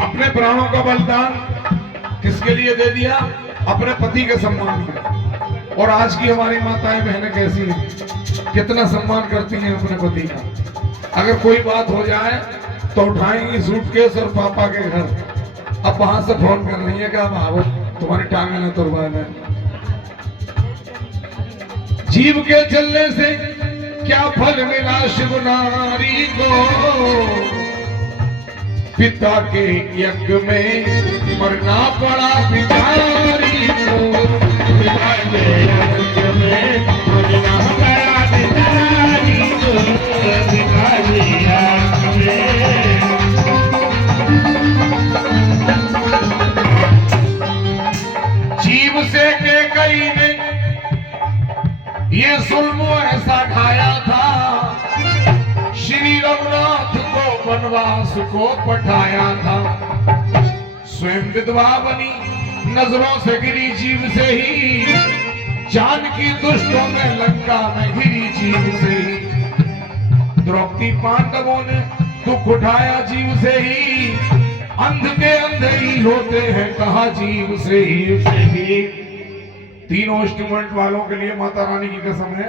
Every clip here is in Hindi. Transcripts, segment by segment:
अपने प्राणों का बलिदान किसके लिए दे दिया? अपने पति के सम्मान में। और आज की हमारी माताएं बहनें कैसी हैं, कितना सम्मान करती हैं अपने पति का। अगर कोई बात हो जाए तो उठाएंगी सूटकेस और पापा के घर। अब वहां से फोन कर रही है कि अब आओ, तुम्हारी टांगे न तुरवा है। जीव के चलने से क्या फल मिला शिव नारी को? पिता के यज्ञ में मरना पड़ा बिचारी को। पिता के यज्ञ में मरना पड़ा बिचारी को। पिता के यज्ञ में जीव से के कई ने ये जुल्म ऐसा ढाया था, श्री रघुनाथ को वनवास को पठाया था। स्वयं विधवा बनी नजरों से गिरी जीव से ही, जानकी दुष्टों में लंका में गिरी जीव से ही। द्रौपदी पांडवों ने दुख उठाया जीव से ही, अंध के अंधे ही होते हैं कहा जीव से ही। तीनों इंस्ट्रूमेंट वालों के लिए माता रानी की कसम है,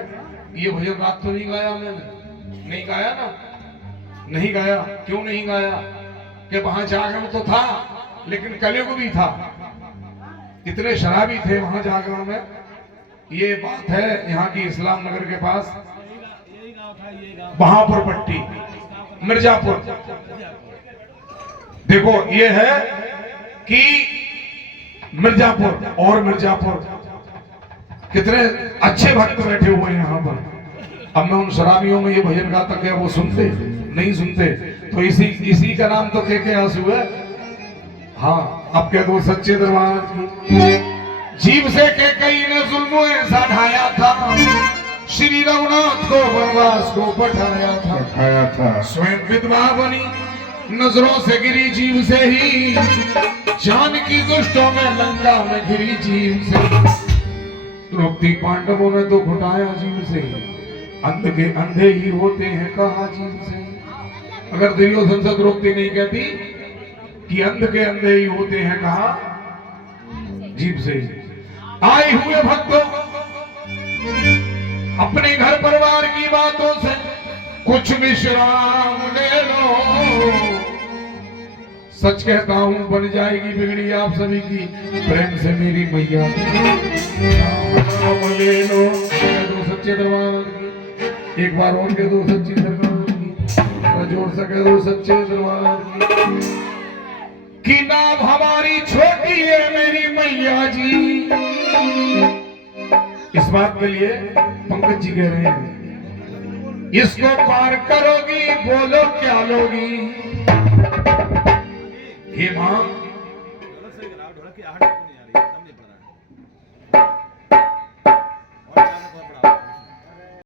ये भजन रात तो नहीं गाया मैंने, नहीं गाया ना, नहीं गाया। क्यों नहीं गाया? कि वहां जागरण तो था लेकिन कलयुग भी था, इतने शराबी थे वहां जागरण में। ये बात है यहाँ की इस्लाम नगर के पास बहापुर पट्टी मिर्जापुर। देखो ये है कि मिर्जापुर और मिर्जापुर कितने अच्छे भक्त बैठे हुए हैं यहाँ पर। अब मैं उन शराबियों में ये भजन गाता क्या वो सुनते नहीं सुनते? तो इसी का नाम तो के आंसू है। हाँ, अब कह दो सच्चे दरबार की। जीव से के कई ने जुल्म ऐसा ढाया था, श्री रघुनाथ को वनवास को पठाया था। स्वयं विधवा बनी नजरों से गिरी जीव से ही, जानकी दुष्टों में लंका में गिरी जीव से। द्रौपदी पांडवों ने तो घुटाया जीव से, अंध के अंधे ही होते हैं कहा जीव से। अगर दुर्योधन से द्रौपदी नहीं कहती कि अंध के अंधे ही होते हैं कहा जीव से। आए हुए भक्तों, अपने घर परिवार की बातों से कुछ विश्राम ले लो। सच कहता हूं बन जाएगी बिगड़ी आप सभी की, प्रेम से मेरी मैया ले लो। दो सच्चे दरबार की, एक बार और कह दो सच्ची दरबार की, जोड़ सके दो सच्चे दरबार की नाम हमारी छोटी है मेरी मैया जी। इस बात के लिए पंकज जी कह रहे हैं, इसको पार करोगी बोलो क्या लोगी। हे मां